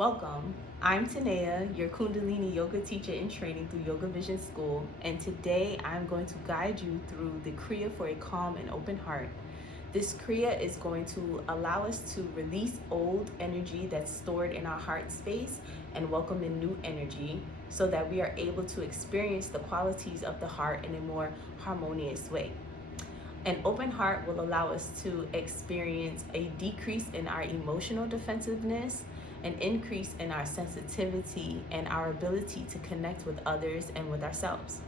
Welcome. I'm Tanea, your Kundalini yoga teacher in training through Yoga Vision School, and today I'm going to guide you through the Kriya for a calm and open heart. This Kriya is going to allow us to release old energy that's stored in our heart space and welcome in new energy so that we are able to experience the qualities of the heart in a more harmonious way. An open heart will allow us to experience a decrease in our emotional defensiveness, an increase in our sensitivity, and our ability to connect with others and with ourselves.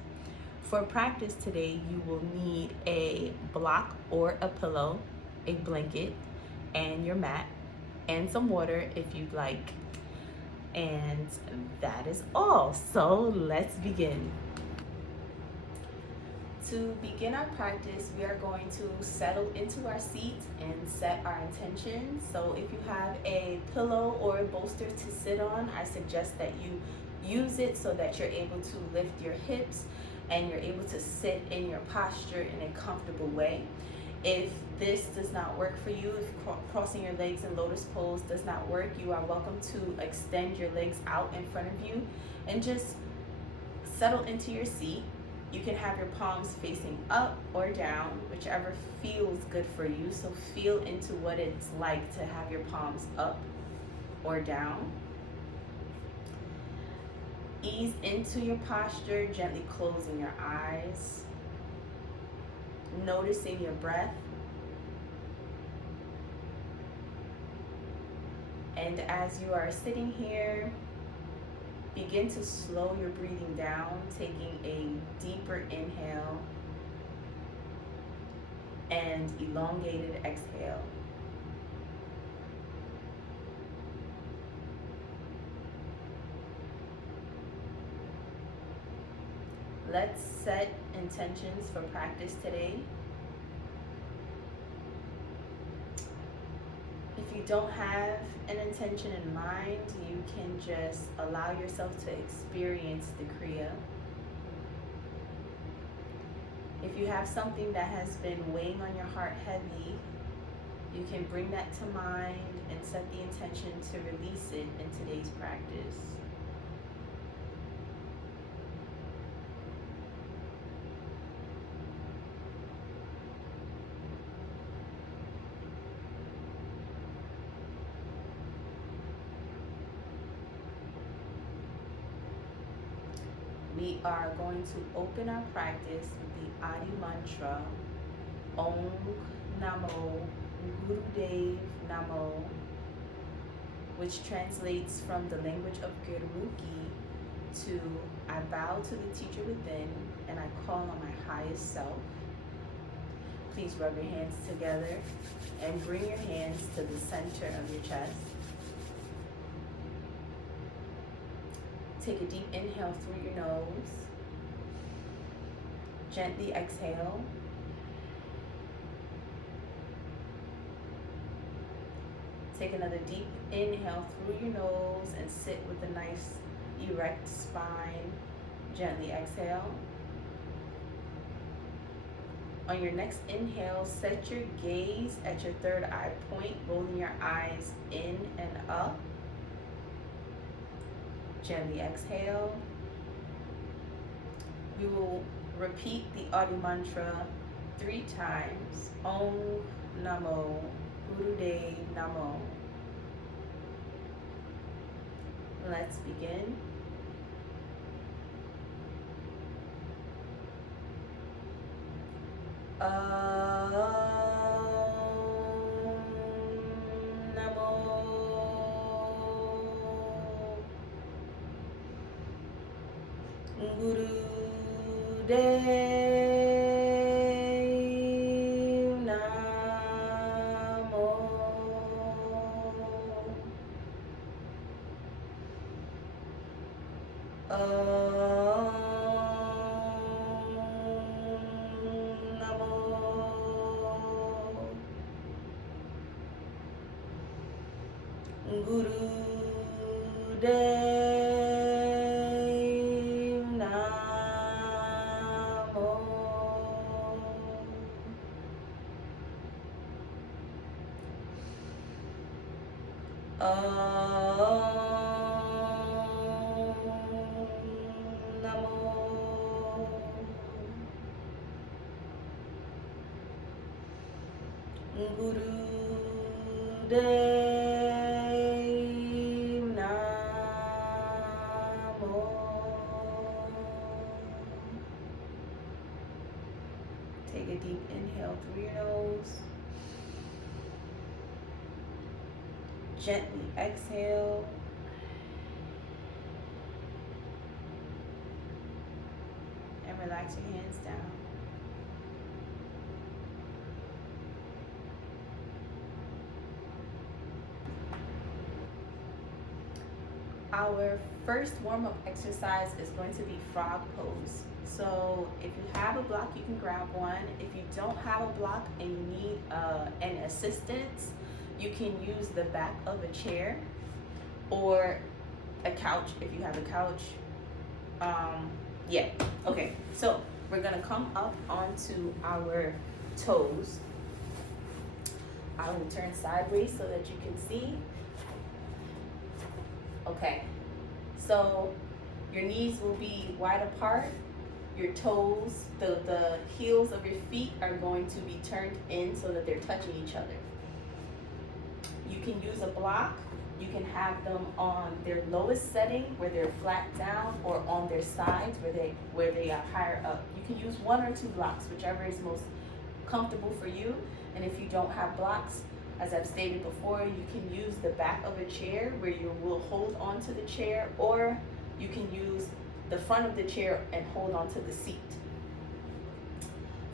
For practice today, you will need a block or a pillow, a blanket, and your mat, and some water if you'd like. And that is all. So let's begin. To begin our practice, we are going to settle into our seat and set our intentions. So if you have a pillow or a bolster to sit on, I suggest that you use it so that you're able to lift your hips and you're able to sit in your posture in a comfortable way. If this does not work for you, if crossing your legs in lotus pose does not work, you are welcome to extend your legs out in front of you and just settle into your seat. You can have your palms facing up or down, whichever feels good for you. So feel into what it's like to have your palms up or down. Ease into your posture, gently closing your eyes. Noticing your breath. And as you are sitting here, begin to slow your breathing down, taking a deeper inhale and elongated exhale. Let's set intentions for practice today. If you don't have an intention in mind, you can just allow yourself to experience the Kriya. If you have something that has been weighing on your heart heavy, you can bring that to mind and set the intention to release it in today's practice. We are going to open our practice with the Adi mantra, Om Namo Gurudev Namo, which translates from the language of Gurmukhi to I bow to the teacher within and I call on my highest self. Please rub your hands together and bring your hands to the center of your chest. Take a deep inhale through your nose. Gently exhale. Take another deep inhale through your nose and sit with a nice erect spine. Gently exhale. On your next inhale, set your gaze at your third eye point, rolling your eyes in and up. Gently exhale. We will repeat the Adi mantra 3 times. Om Namo Gurudev Namo. Let's begin. Gurudev Namo. Om Namo Gurudev Namo. Namo. Take a deep inhale through your nose. Gently exhale. And relax your hands down. Our first warm-up exercise is going to be frog pose. So if you have a block, you can grab one. If you don't have a block and you need an assistance, you can use the back of a chair or a couch if you have a couch. Yeah, okay. So we're gonna come up onto our toes. I will turn sideways so that you can see. Okay, so your knees will be wide apart. Your toes, the heels of your feet are going to be turned in so that they're touching each other. You can use a block. You can have them on their lowest setting where they're flat down, or on their sides where they are higher up. You can use one or two blocks, whichever is most comfortable for you. And if you don't have blocks, as I've stated before, you can use the back of a chair where you will hold onto the chair, or you can use the front of the chair and hold onto the seat.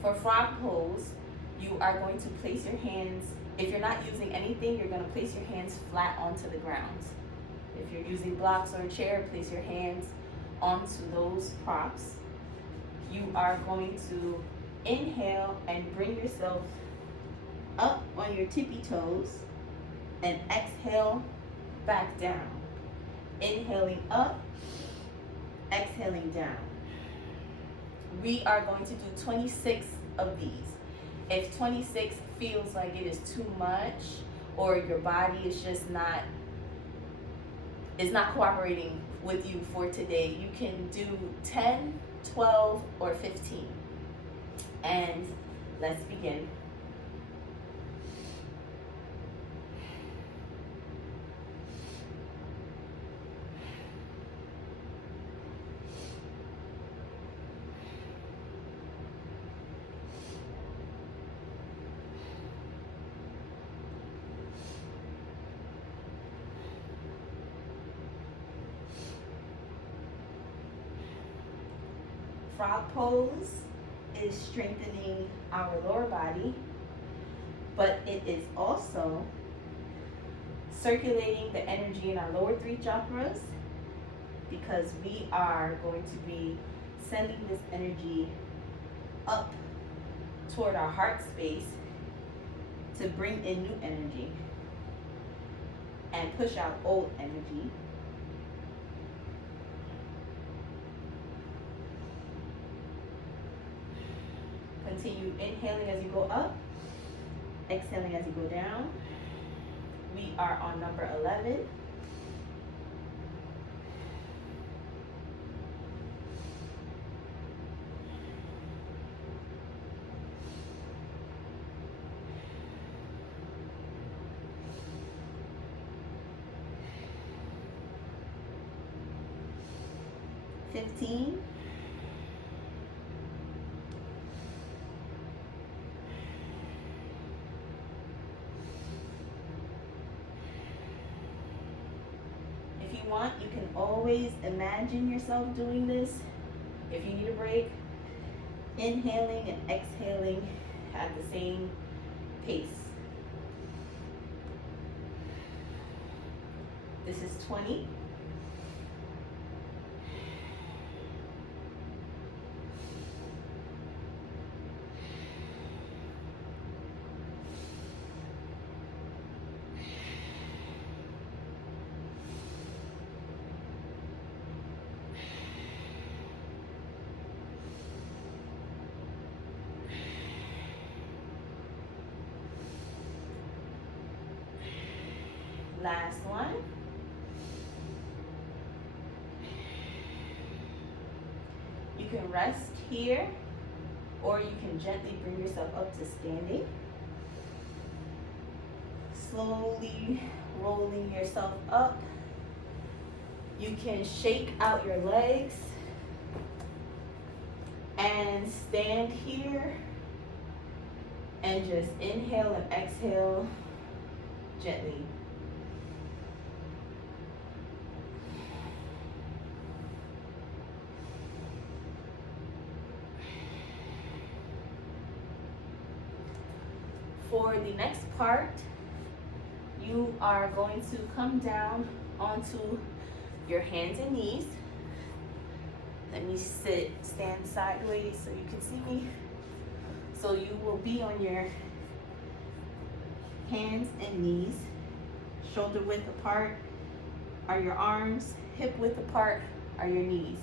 For frog pose, you are going to place your hands, if you're not using anything, you're going to place your hands flat onto the ground. If you're using blocks or a chair, place your hands onto those props. You are going to inhale and bring yourself up on your tippy toes, and exhale back down. Inhaling up, exhaling down. We are going to do 26 of these. If 26 feels like it is too much, or your body is just not cooperating with you for today, you can do 10, 12, or 15. And let's begin. Frog pose is strengthening our lower body, but it is also circulating the energy in our lower three chakras, because we are going to be sending this energy up toward our heart space to bring in new energy and push out old energy. Continue inhaling as you go up, exhaling as you go down. We are on number 11. $15. Want, you can always imagine yourself doing this. If you need a break, inhaling and exhaling at the same pace. This is 20. Last one. You can rest here, or you can gently bring yourself up to standing. slowly rolling yourself up. You can shake out your legs and stand here and just inhale and exhale gently. For the next part, you are going to come down onto your hands and knees. Let me stand sideways so you can see me. So you will be on your hands and knees, shoulder width apart are your arms, hip width apart are your knees.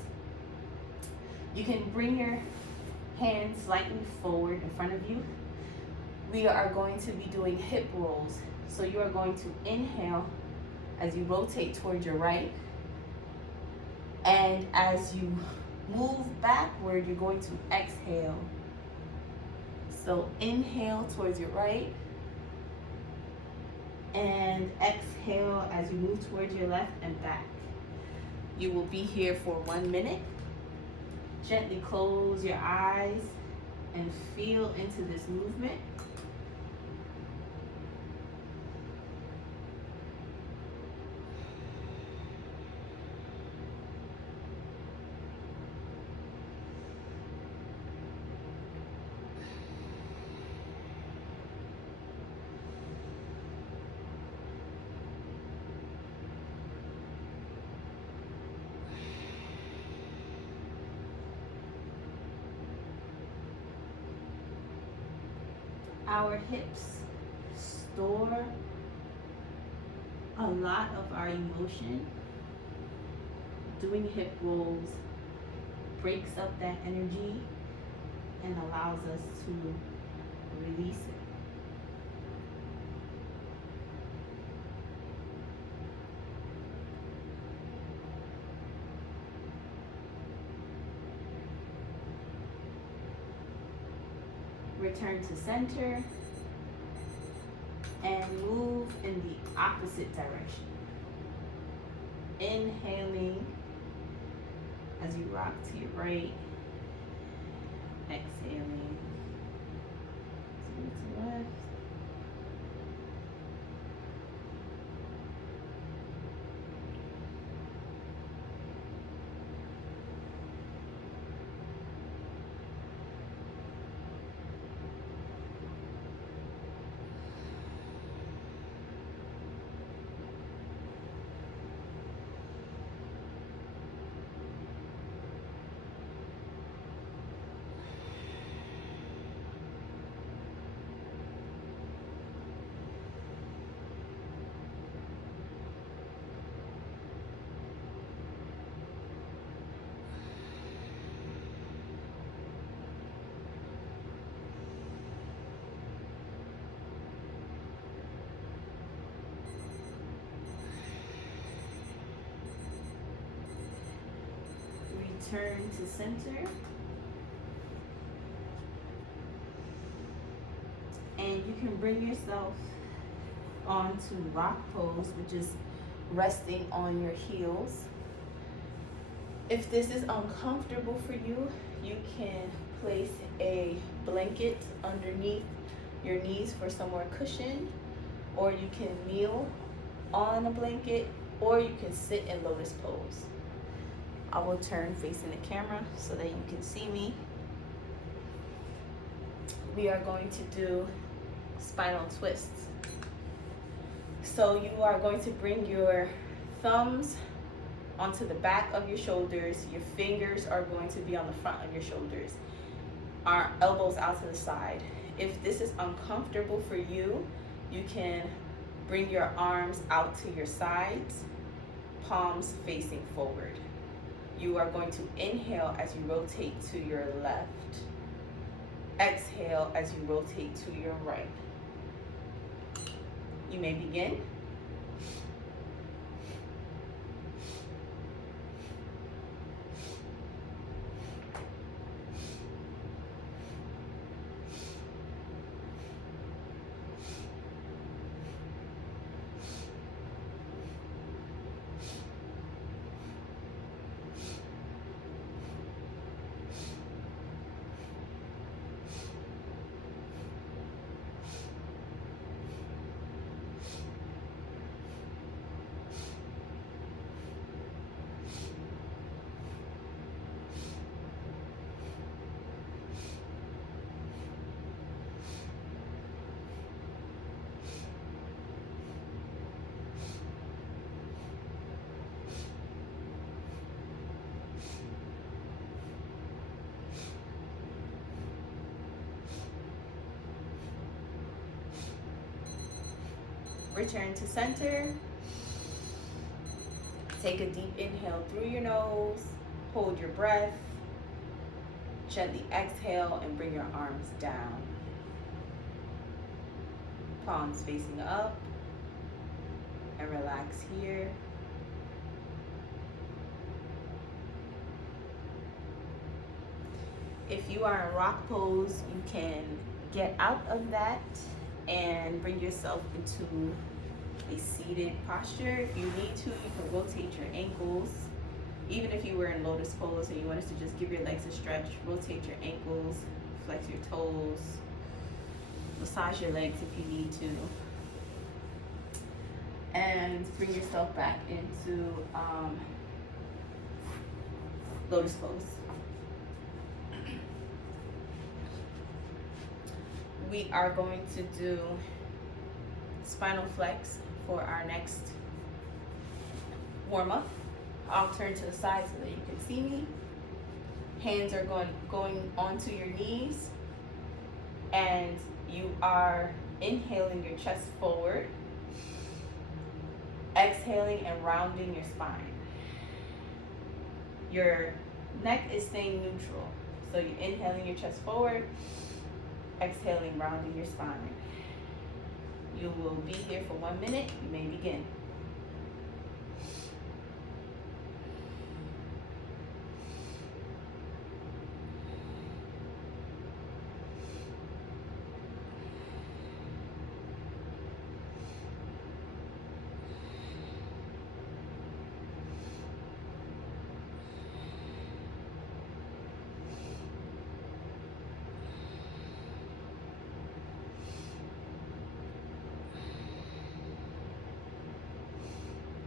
You can bring your hands slightly forward in front of you. We are going to be doing hip rolls. So you are going to inhale as you rotate towards your right. And as you move backward, you're going to exhale. So inhale towards your right. And exhale as you move towards your left and back. You will be here for 1 minute. Gently close your eyes and feel into this movement. Our hips store a lot of our emotion. Doing hip rolls breaks up that energy and allows us to release it. Return to center and move in the opposite direction. Inhaling as you rock to your right. Exhaling as you move to the left. Return to center. And you can bring yourself onto rock pose, which is resting on your heels. If this is uncomfortable for you, you can place a blanket underneath your knees for some more cushion, or you can kneel on a blanket, or you can sit in lotus pose. I will turn facing the camera so that you can see me. We are going to do spinal twists. So you are going to bring your thumbs onto the back of your shoulders. Your fingers are going to be on the front of your shoulders. Our elbows out to the side. If this is uncomfortable for you, you can bring your arms out to your sides, palms facing forward. You are going to inhale as you rotate to your left. Exhale as you rotate to your right. You may begin. Return to center. Take a deep inhale through your nose. Hold your breath. Gently exhale and bring your arms down. Palms facing up. And relax here. If you are in rock pose, you can get out of that and bring yourself into a seated posture. If you need to, you can rotate your ankles. Even if you were in lotus pose and you wanted to just give your legs a stretch, rotate your ankles, flex your toes, massage your legs if you need to. And bring yourself back into lotus pose. We are going to do spinal flex for our next warm up. I'll turn to the side so that you can see me. Hands are going onto your knees, and you are inhaling your chest forward, exhaling and rounding your spine. Your neck is staying neutral, so you're inhaling your chest forward, exhaling, rounding your spine. You will be here for 1 minute. You may begin.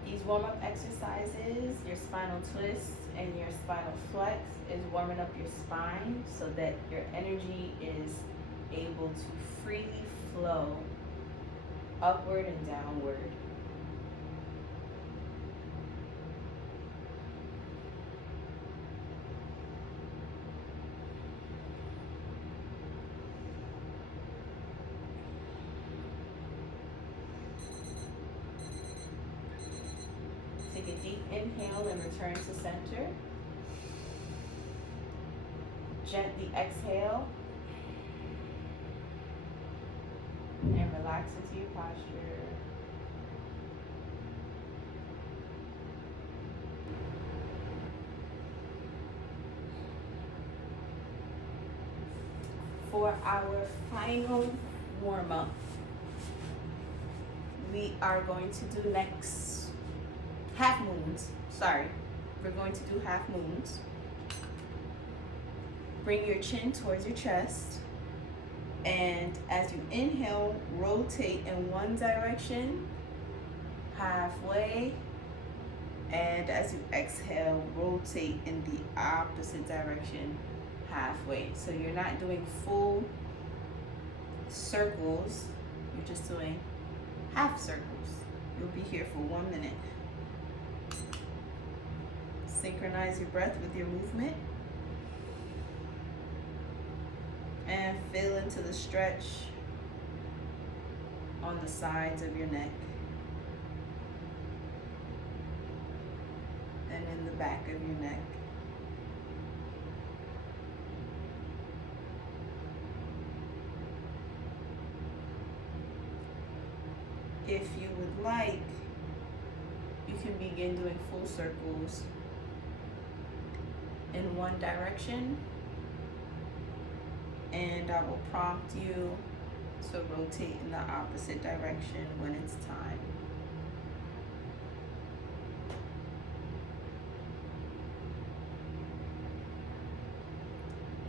These warm-up exercises, your spinal twist and your spinal flex, is warming up your spine so that your energy is able to freely flow upward and downward. Take a deep inhale and return to center. Gently exhale and relax into your posture. For our final warm-up, we are going to do next half moons. We're going to do half moons. Bring your chin towards your chest, and as you inhale, rotate in one direction halfway, and as you exhale, rotate in the opposite direction halfway. So you're not doing full circles, you're just doing half circles. You'll be here for 1 minute. Synchronize your breath with your movement and feel into the stretch on the sides of your neck and in the back of your neck. If you would like, you can begin doing full circles in one direction, and I will prompt you to rotate in the opposite direction when it's time.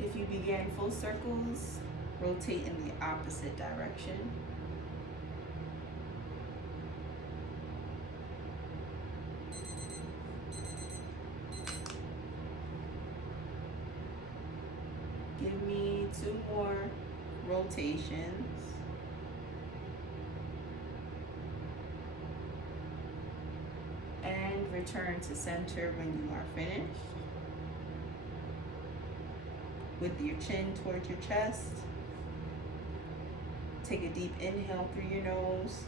If you begin full circles, rotate in the opposite direction. Give me 2 more rotations. And return to center when you are finished. With your chin towards your chest. Take a deep inhale through your nose.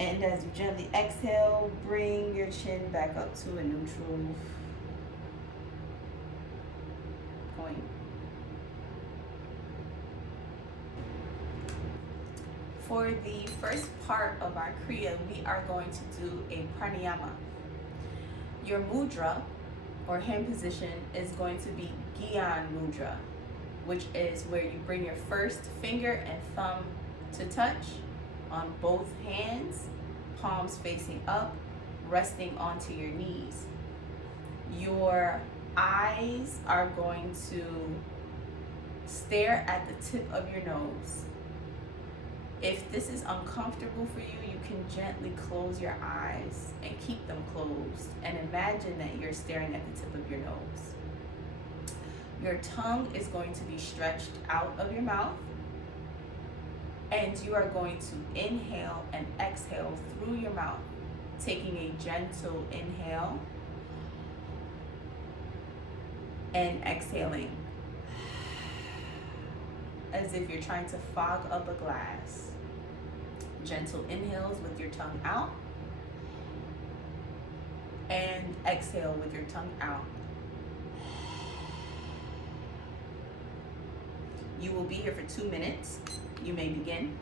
And as you gently exhale, bring your chin back up to a neutral point. For the first part of our Kriya, we are going to do a pranayama. Your mudra, or hand position, is going to be Gyan mudra, which is where you bring your first finger and thumb to touch on both hands, palms facing up, resting onto your knees. Your eyes are going to stare at the tip of your nose. If this is uncomfortable for you, you can gently close your eyes and keep them closed and imagine that you're staring at the tip of your nose. Your tongue is going to be stretched out of your mouth, and you are going to inhale and exhale through your mouth, taking a gentle inhale and exhaling as if you're trying to fog up a glass. Gentle inhales with your tongue out and exhale with your tongue out. You will be here for 2 minutes. You may begin.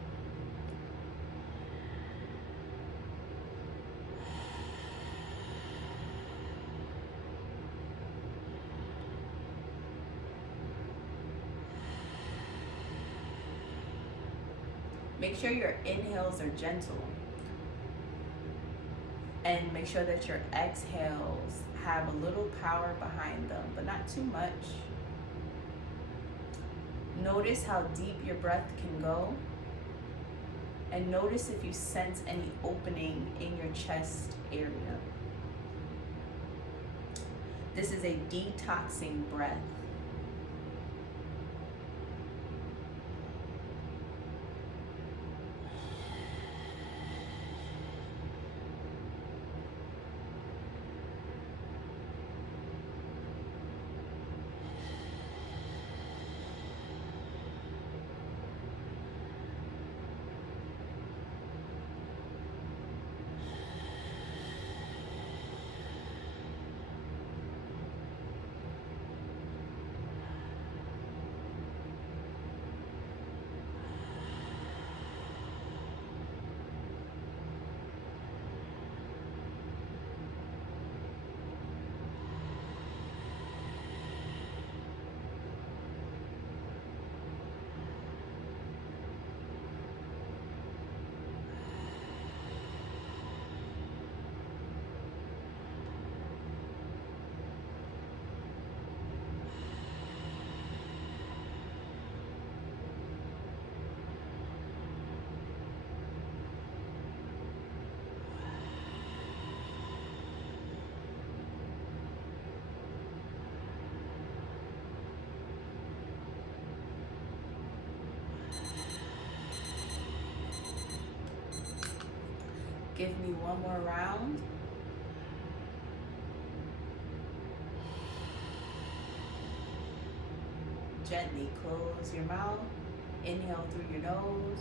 Make sure your inhales are gentle, and make sure that your exhales have a little power behind them, but not too much. Notice how deep your breath can go, and notice if you sense any opening in your chest area. This is a detoxing breath. Give me one more round. Gently close your mouth. Inhale through your nose.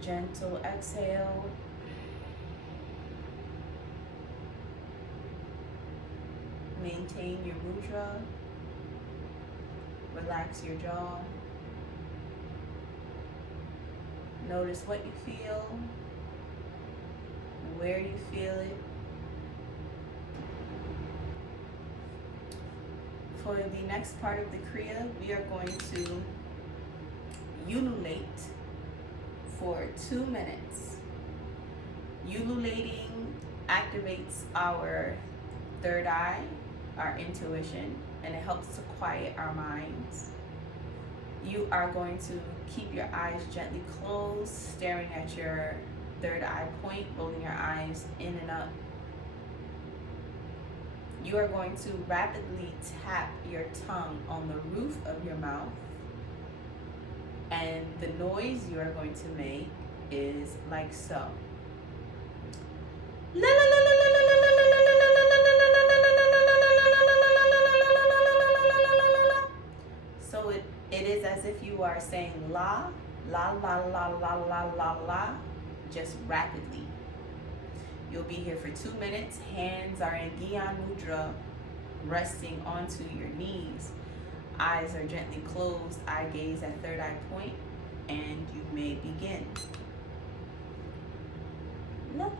Gentle exhale. Maintain your mudra. Relax your jaw. Notice what you feel, where you feel it. For the next part of the Kriya, we are going to ululate for 2 minutes. Ululating activates our third eye, our intuition, and it helps to quiet our minds. You are going to keep your eyes gently closed, staring at your third eye point, rolling your eyes in and up. You are going to rapidly tap your tongue on the roof of your mouth, and the noise you are going to make is like so. So it is as if you are saying la La la la la la la la, just rapidly. You'll be here for 2 minutes. Hands are in Gyan Mudra, resting onto your knees. Eyes are gently closed, eye gaze at third eye point, and you may begin. No.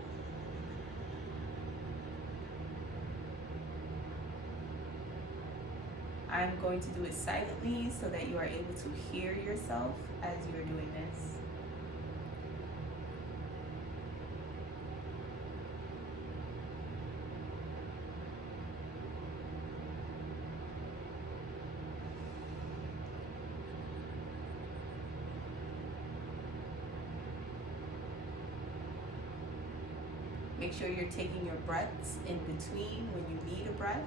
I'm going to do it silently so that you are able to hear yourself as you are doing this. Make sure you're taking your breaths in between when you need a breath.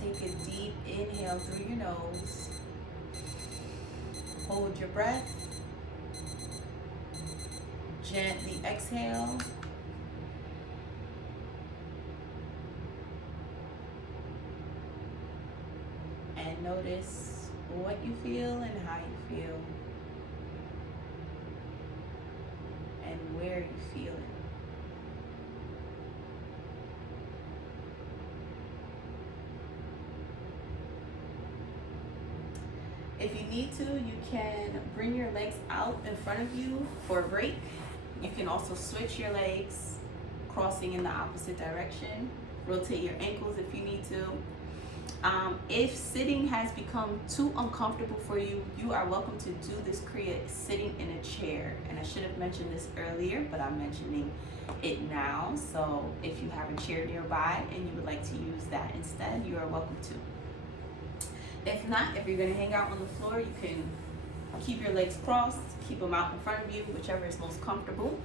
Take a deep inhale through your nose. Hold your breath. Gently exhale. And notice what you feel and how you feel. And where you feel it. If you need to, you can bring your legs out in front of you for a break. You can also switch your legs, crossing in the opposite direction. Rotate your ankles if you need to. If sitting has become too uncomfortable for you, you are welcome to do this Kriya sitting in a chair. And I should have mentioned this earlier, but I'm mentioning it now. So if you have a chair nearby and you would like to use that instead, you are welcome to. If not, if you're going to hang out on the floor, you can keep your legs crossed, keep them out in front of you, whichever is most comfortable.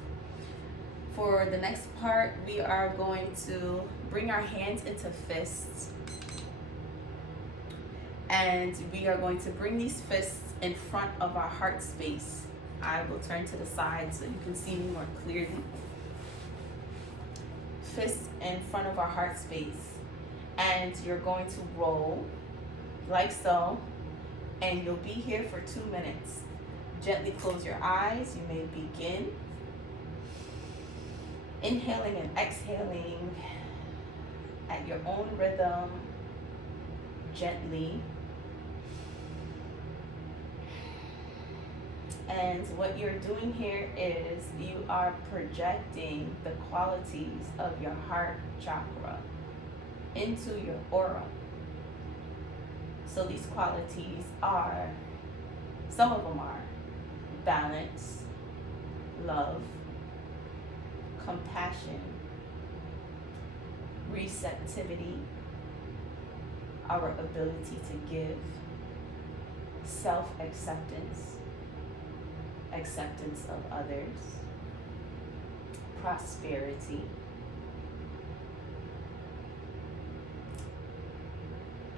For the next part, we are going to bring our hands into fists. And we are going to bring these fists in front of our heart space. I will turn to the side so you can see me more clearly. Fists in front of our heart space. And you're going to roll like so, and you'll be here for 2 minutes. Gently close your eyes. You may begin. Inhaling and exhaling at your own rhythm, gently. And what you're doing here is you are projecting the qualities of your heart chakra into your aura. So these qualities are, some of them are balance, love, compassion, receptivity, our ability to give, self-acceptance, acceptance of others, prosperity,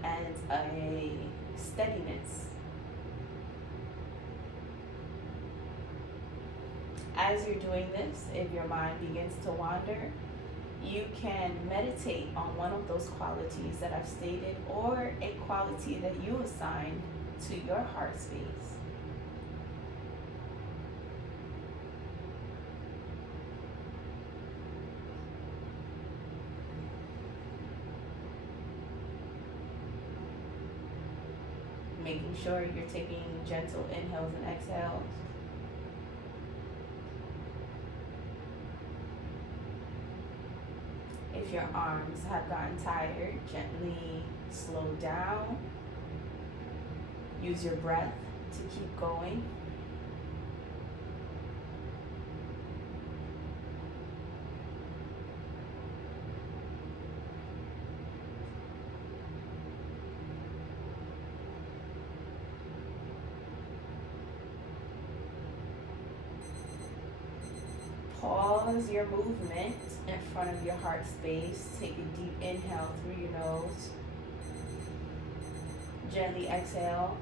and a steadiness. As you're doing this, if your mind begins to wander, You can meditate on one of those qualities that I've stated, or a quality that you assign to your heart space. Making sure you're taking gentle inhales and exhales. If your arms have gotten tired, gently slow down. Use your breath to keep going. Pause your movement in front of your heart space. Take a deep inhale through your nose. Gently exhale.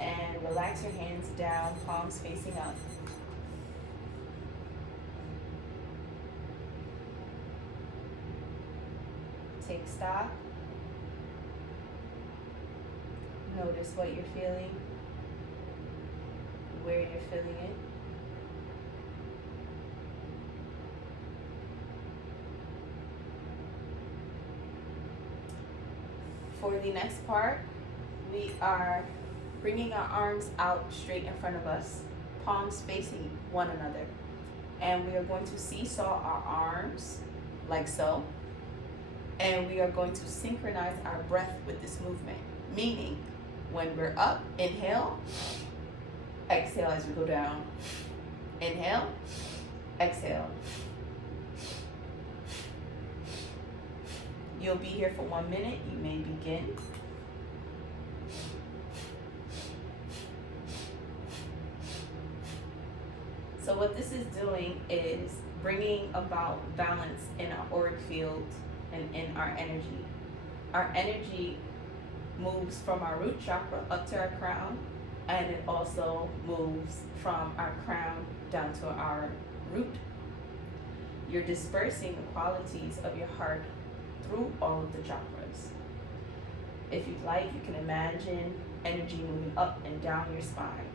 And relax your hands down, palms facing up. Take stock. Notice what you're feeling, where you're feeling it. For the next part, we are bringing our arms out straight in front of us, palms facing one another. And we are going to seesaw our arms like so. And we are going to synchronize our breath with this movement. Meaning, when we're up, inhale, exhale as we go down. Inhale, exhale. You'll be here for 1 minute. You may begin. So what this is doing is bringing about balance in our auric field and in our energy. Our energy moves from our root chakra up to our crown, and it also moves from our crown down to our root. You're dispersing the qualities of your heart through all of the chakras. If you'd like, you can imagine energy moving up and down your spine.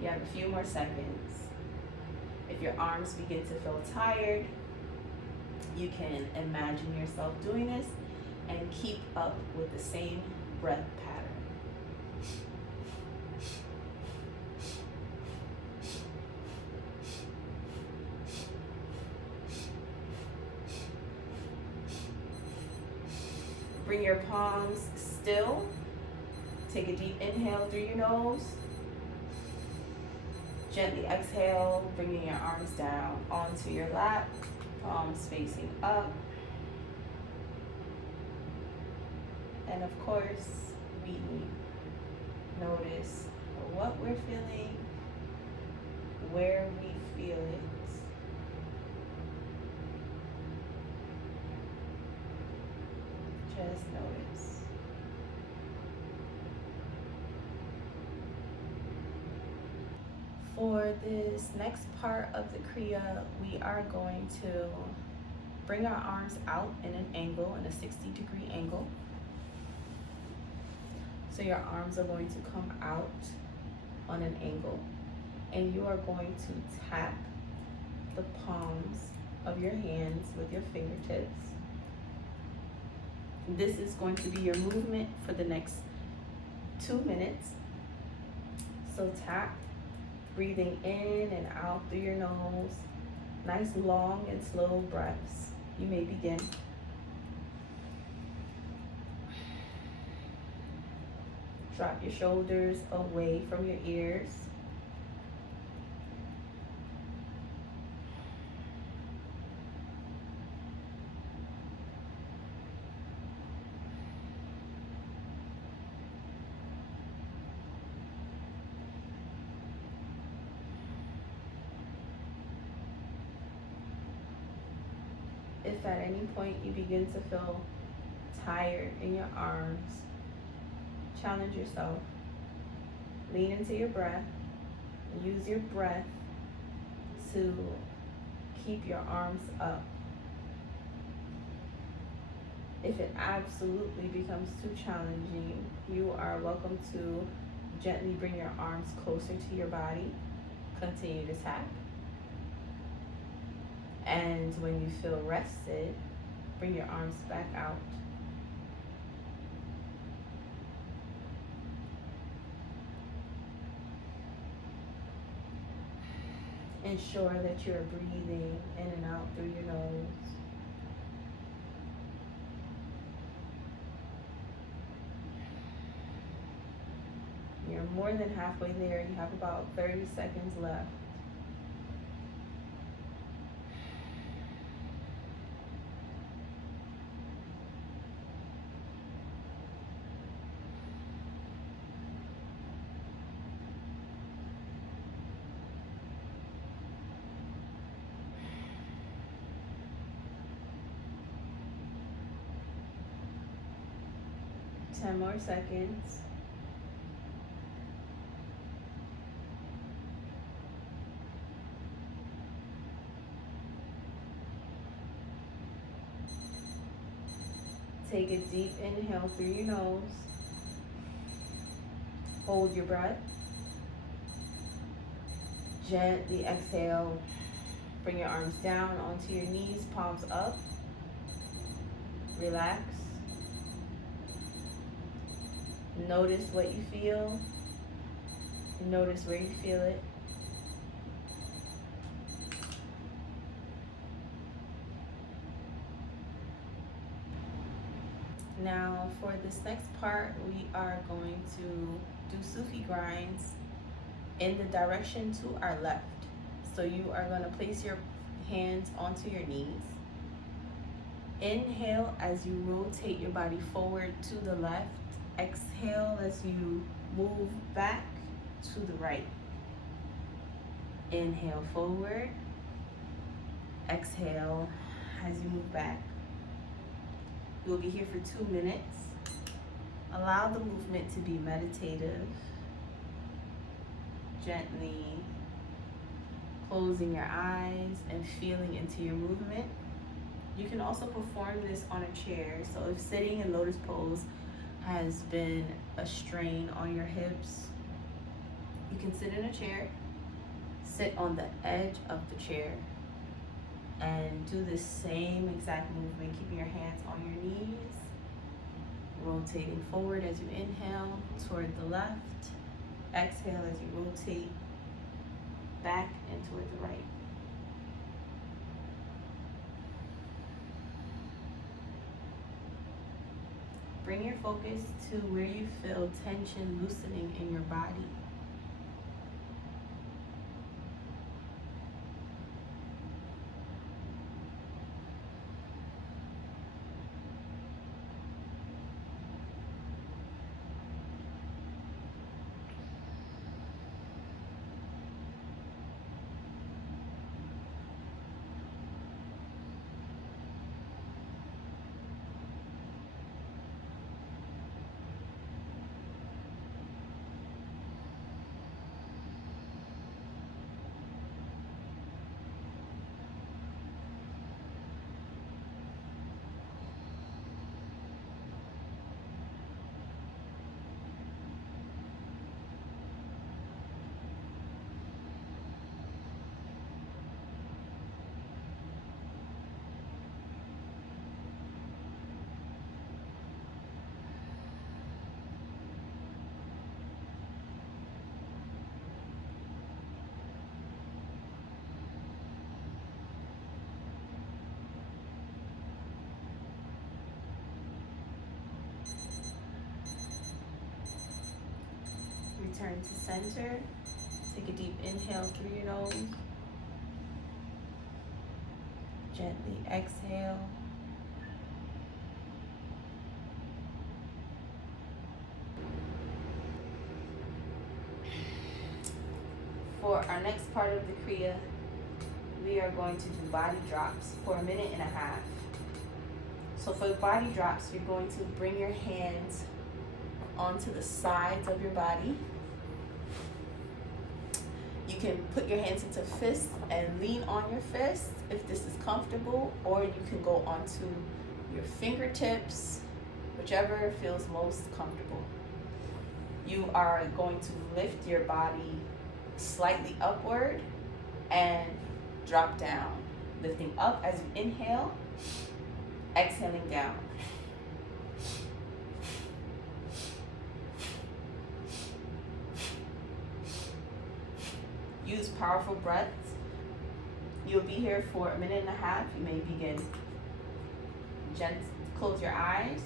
You have a few more seconds. If your arms begin to feel tired, you can imagine yourself doing this and keep up with the same breath pattern. Bring your palms still. Take a deep inhale through your nose. Gently exhale, bringing your arms down onto your lap, palms facing up. And of course, we notice what we're feeling, where we feel it. Just notice. For this next part of the Kriya, we are going to bring our arms out in an angle, in a 60-degree angle. So your arms are going to come out on an angle, and you are going to tap the palms of your hands with your fingertips. This is going to be your movement for the next 2 minutes. So tap, breathing in and out through your nose. Nice long and slow breaths. You may begin. Drop your shoulders away from your ears. If at any point you begin to feel tired in your arms, challenge yourself. Lean into your breath. Use your breath to keep your arms up. If it absolutely becomes too challenging, you are welcome to gently bring your arms closer to your body. Continue to tap. And when you feel rested, bring your arms back out. Ensure that you're breathing in and out through your nose. You're more than halfway there. You have about 30 seconds left. Ten more seconds. Take a deep inhale through your nose. Hold your breath. Gently exhale. Bring your arms down onto your knees, palms up. Relax. Notice what you feel. Notice where you feel it. Now for this next part, we are going to do Sufi grinds in the direction to our left. So you are going to place your hands onto your knees. Inhale as you rotate your body forward to the left. Exhale as you move back to the right. Inhale forward. Exhale as you move back. You'll be here for 2 minutes. Allow the movement to be meditative. Gently closing your eyes and feeling into your movement. You can also perform this on a chair. So if sitting in lotus pose has been a strain on your hips, you can sit in a chair, sit on the edge of the chair, and do the same exact movement, keeping your hands on your knees, rotating forward as you inhale toward the left, exhale as you rotate back and toward the right. Bring your focus to where you feel tension loosening in your body. Return to center. Take a deep inhale through your nose. Gently exhale. For our next part of the Kriya, we are going to do body drops for 1.5 minutes. So for the body drops, you're going to bring your hands onto the sides of your body. You can put your hands into fists and lean on your fists if this is comfortable, or you can go onto your fingertips, whichever feels most comfortable. You are going to lift your body slightly upward and drop down. Lifting up as you inhale, exhaling down. Use powerful breaths. You'll be here for 1.5 minutes. You may begin. Close your eyes.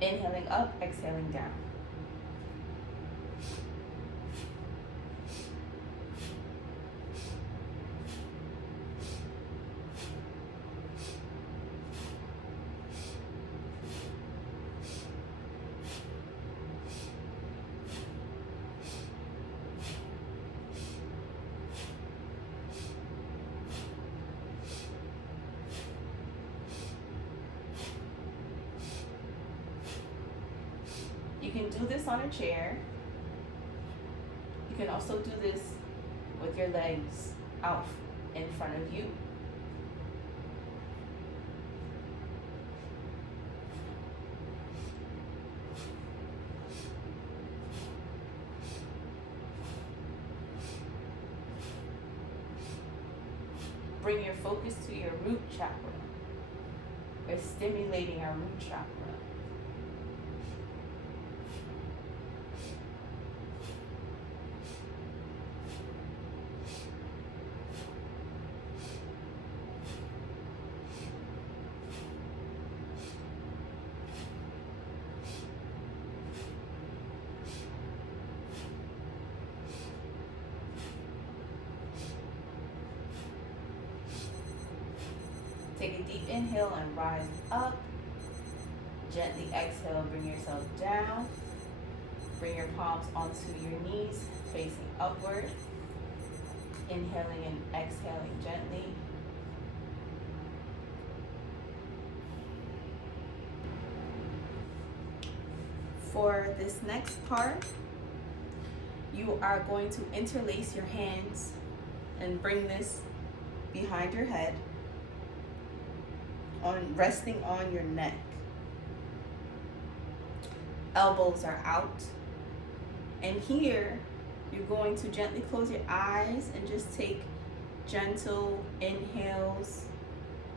Inhaling up, exhaling down. You can do this on a chair. You can also do this with your legs out in front of you. Bring your focus to your root chakra. We're stimulating our root chakra. Take a deep inhale and rise up. Gently exhale, bring yourself down. Bring your palms onto your knees, facing upward. Inhaling and exhaling gently. For this next part, you are going to interlace your hands and bring this behind your head, resting on your neck. Elbows are out. And here, you're going to gently close your eyes and just take gentle inhales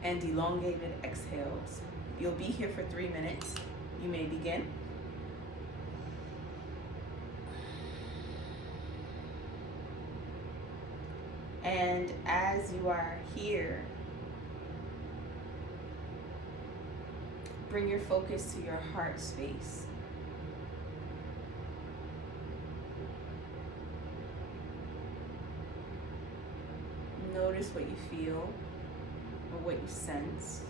and elongated exhales. You'll be here for 3 minutes. You may begin. And as you are here, bring your focus to your heart space. Notice what you feel or what you sense.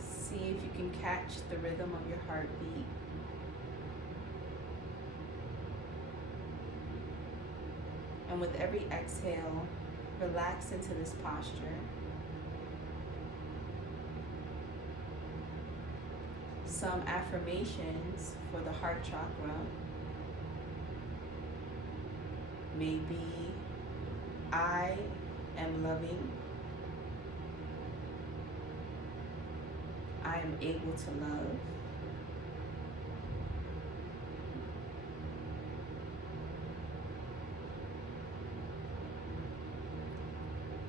See if you can catch the rhythm of your heartbeat. And with every exhale, relax into this posture. Some affirmations for the heart chakra may be, I am loving. I am able to love.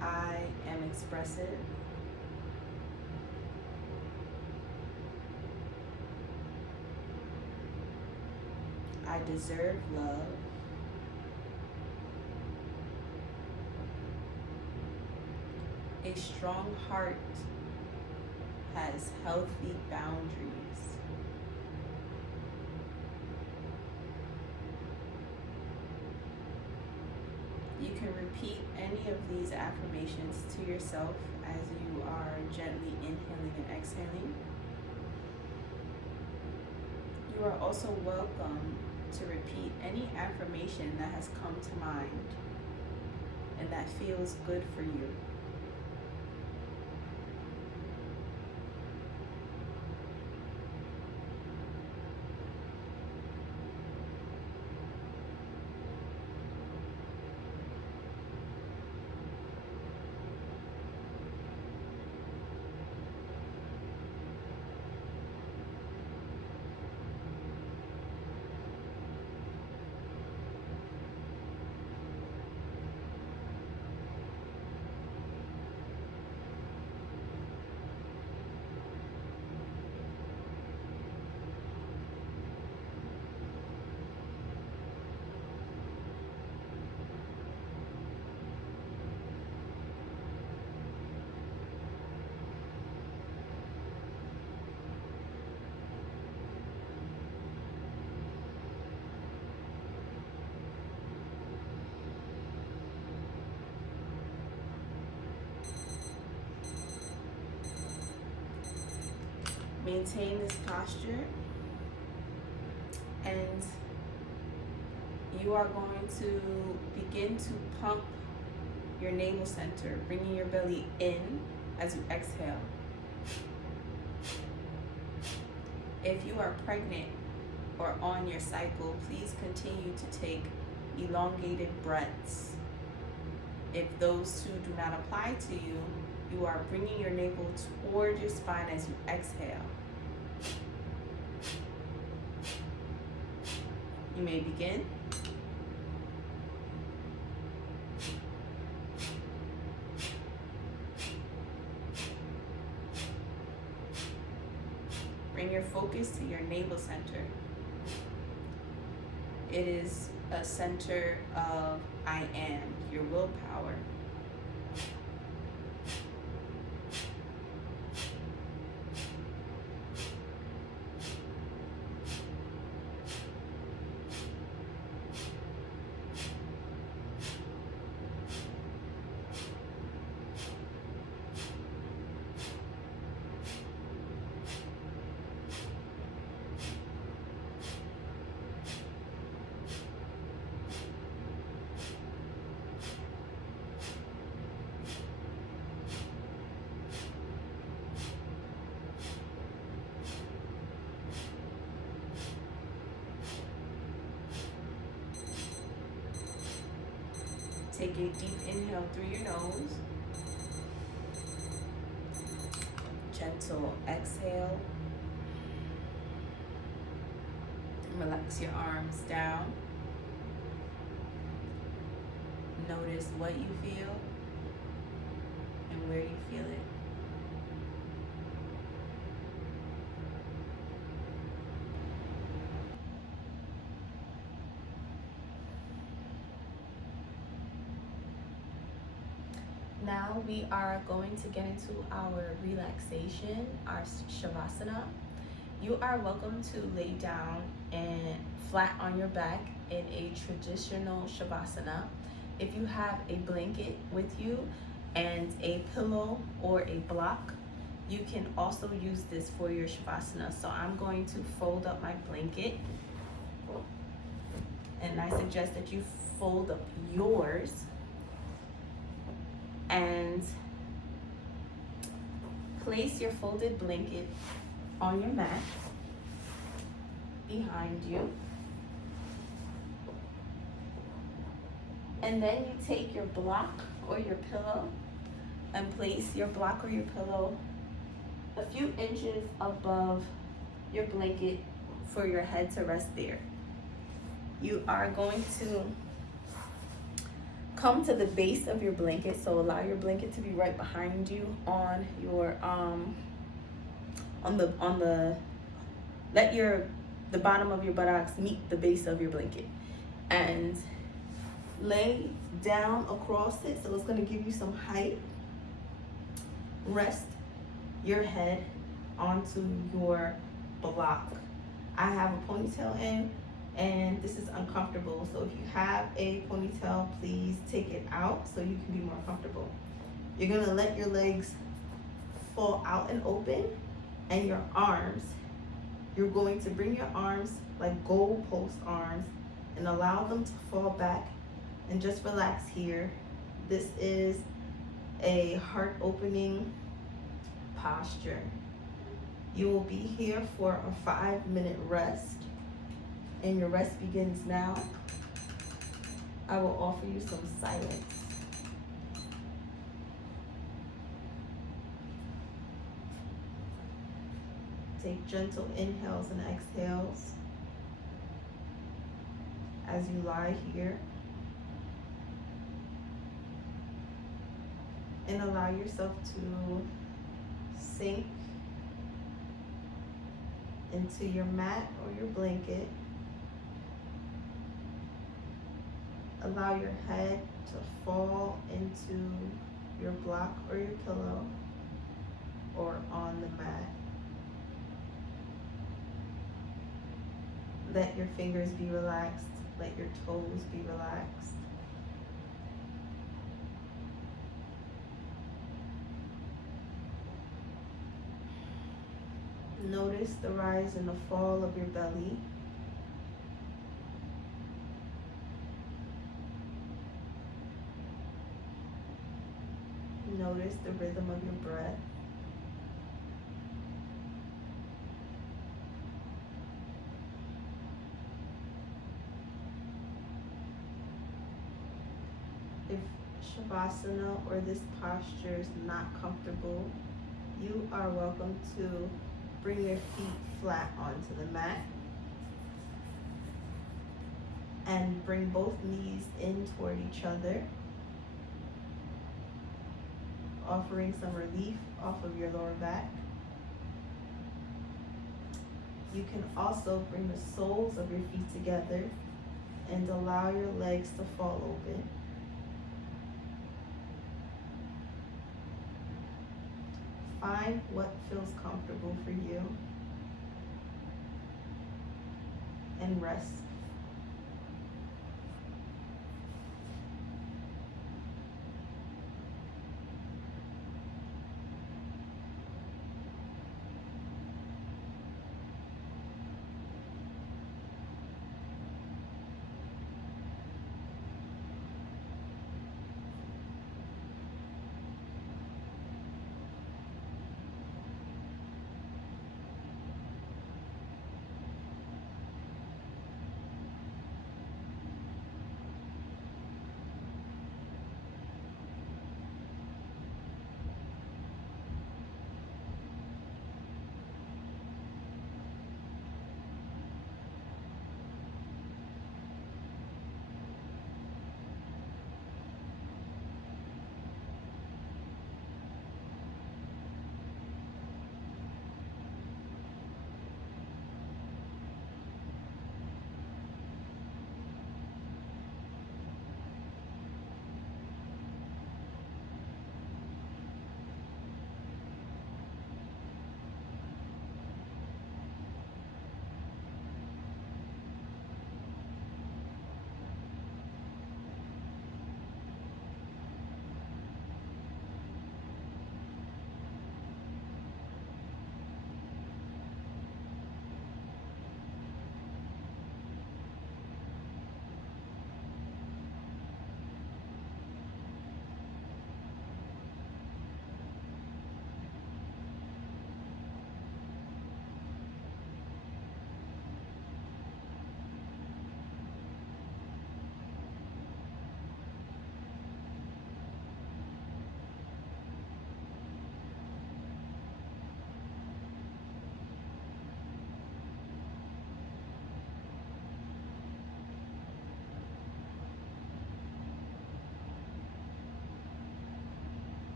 I am expressive. I deserve love. A strong heart has healthy boundaries. You can repeat any of these affirmations to yourself as you are gently inhaling and exhaling. You are also welcome to repeat any affirmation that has come to mind and that feels good for you. Maintain this posture, and you are going to begin to pump your navel center, bringing your belly in as you exhale. If you are pregnant or on your cycle, please continue to take elongated breaths. If those two do not apply to you, you are bringing your navel toward your spine as you exhale. You may begin. Bring your focus to your navel center. It is a center of I am, your willpower. Take a deep inhale through your nose. Gentle exhale. Relax your arms down. Notice what you feel and where you feel it. Now we are going to get into our relaxation, our shavasana. You are welcome to lay down and flat on your back in a traditional shavasana. If you have a blanket with you and a pillow or a block, you can also use this for your shavasana. So I'm going to fold up my blanket, and I suggest that you fold up yours and place your folded blanket on your mat behind you. And then you take your block or your pillow and place your block or your pillow a few inches above your blanket for your head to rest there. You are going to come to the base of your blanket, so allow your blanket to be right behind you on your let the bottom of your buttocks meet the base of your blanket, and lay down across it, so it's going to give you some height. Rest your head onto your block. I have a ponytail in, and this is uncomfortable, so if you have a ponytail, please take it out so you can be more comfortable. You're going to let your legs fall out and open, and your arms, you're going to bring your arms like goalpost arms and allow them to fall back, and just relax here. This is a heart opening posture. You will be here for a 5-minute rest, and your rest begins now. I will offer you some silence. Take gentle inhales and exhales as you lie here, and allow yourself to sink into your mat or your blanket. Allow your head to fall into your block or your pillow or on the mat. Let your fingers be relaxed. Let your toes be relaxed. Notice the rise and the fall of your belly. Notice the rhythm of your breath. If Shavasana or this posture is not comfortable, you are welcome to bring your feet flat onto the mat and bring both knees in toward each other, offering some relief off of your lower back. You can also bring the soles of your feet together and allow your legs to fall open. Find what feels comfortable for you and rest.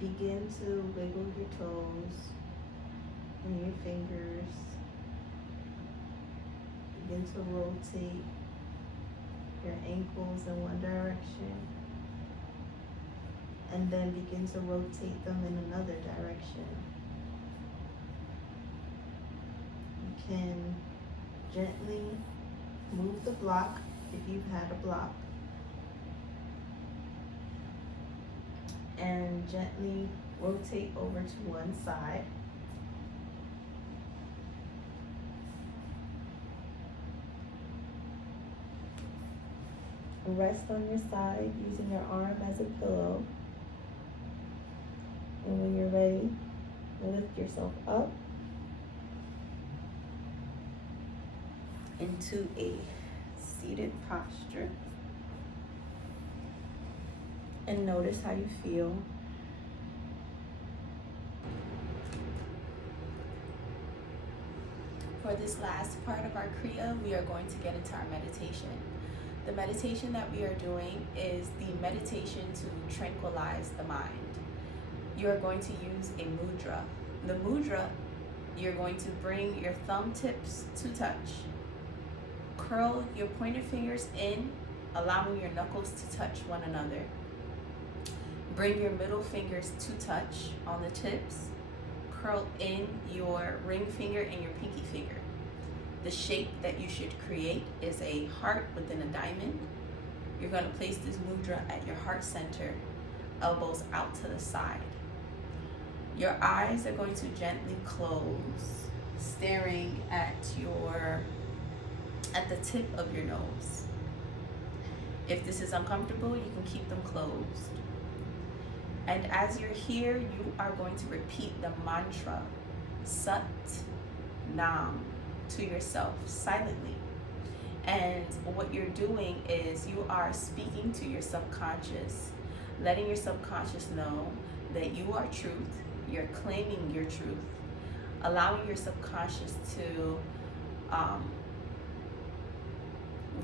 Begin to wiggle your toes and your fingers. Begin to rotate your ankles in one direction and then begin to rotate them in another direction. You can gently move the block if you've had a block, and gently rotate over to one side. Rest on your side using your arm as a pillow. And when you're ready, lift yourself up into a seated posture. And notice how you feel. For this last part of our Kriya, we are going to get into our meditation. The meditation that we are doing is the meditation to tranquilize the mind. You are going to use a mudra. The mudra, you're going to bring your thumb tips to touch. Curl your pointer fingers in, allowing your knuckles to touch one another. Bring your middle fingers to touch on the tips. Curl in your ring finger and your pinky finger. The shape that you should create is a heart within a diamond. You're going to place this mudra at your heart center, elbows out to the side. Your eyes are going to gently close, staring at the tip of your nose. If this is uncomfortable, you can keep them closed. And as you're here, you are going to repeat the mantra Sat Nam to yourself silently. And what you're doing is you are speaking to your subconscious, letting your subconscious know that you are truth, you're claiming your truth, allowing your subconscious to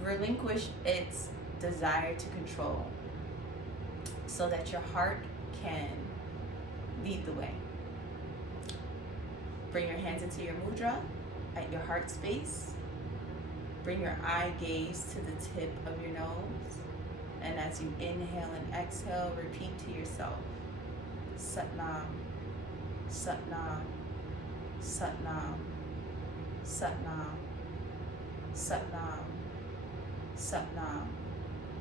relinquish its desire to control so that your heart can lead the way. Bring your hands into your mudra at your heart space. Bring your eye gaze to the tip of your nose. And as you inhale and exhale, repeat to yourself, Satnam, Satnam, Satnam, Satnam, Satnam, Satnam.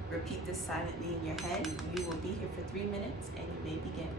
Repeat this silently in your head. You will be here for 3 minutes and you may begin.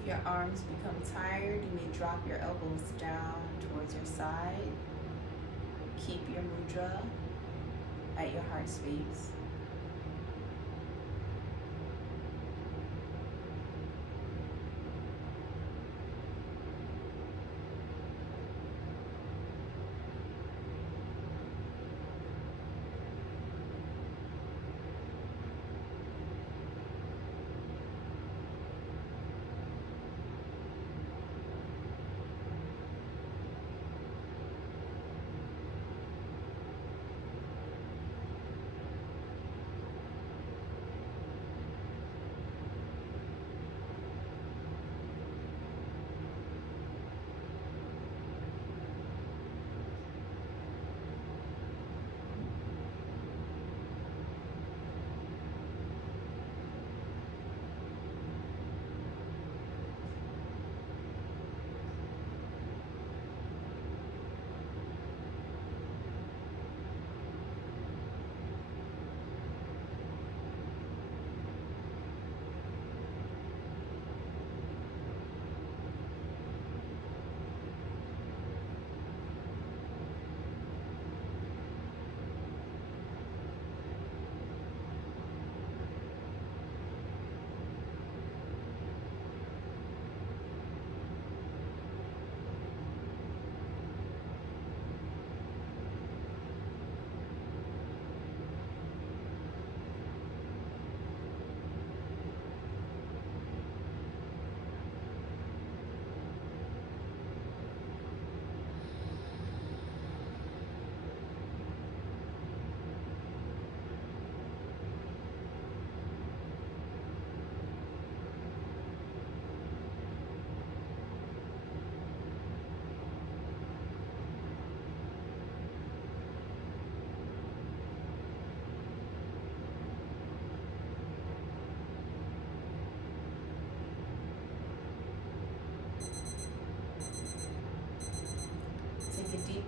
If your arms become tired, you may drop your elbows down towards your side. Keep your mudra at your heart space.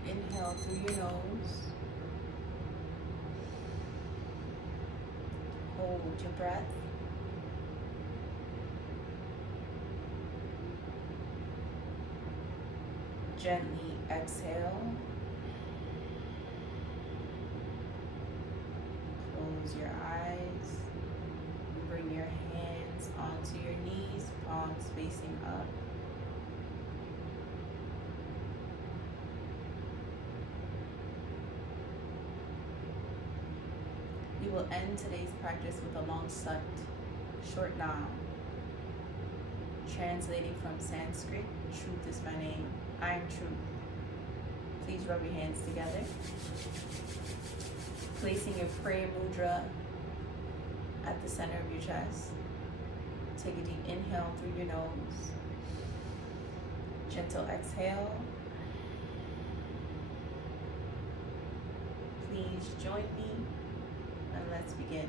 deep inhale through your nose. Hold your breath. Gently exhale. Close your eyes. Bring your hands onto your knees, palms facing up. We will end today's practice with a long sut, short nam. Translating from Sanskrit, truth is my name. I am truth. Please rub your hands together. Placing your prayer mudra at the center of your chest. Take a deep inhale through your nose. Gentle exhale. Please join me and let's begin.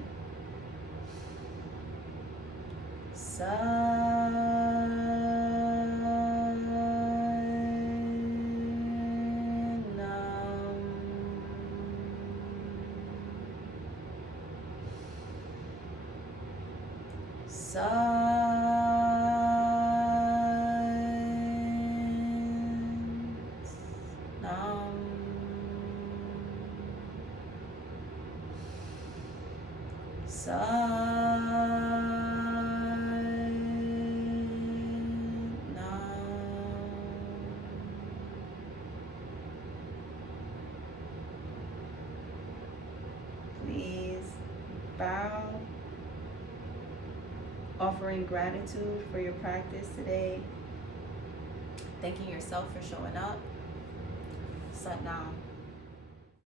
Please bow, offering gratitude for your practice today, thanking yourself for showing up. Sat Nam.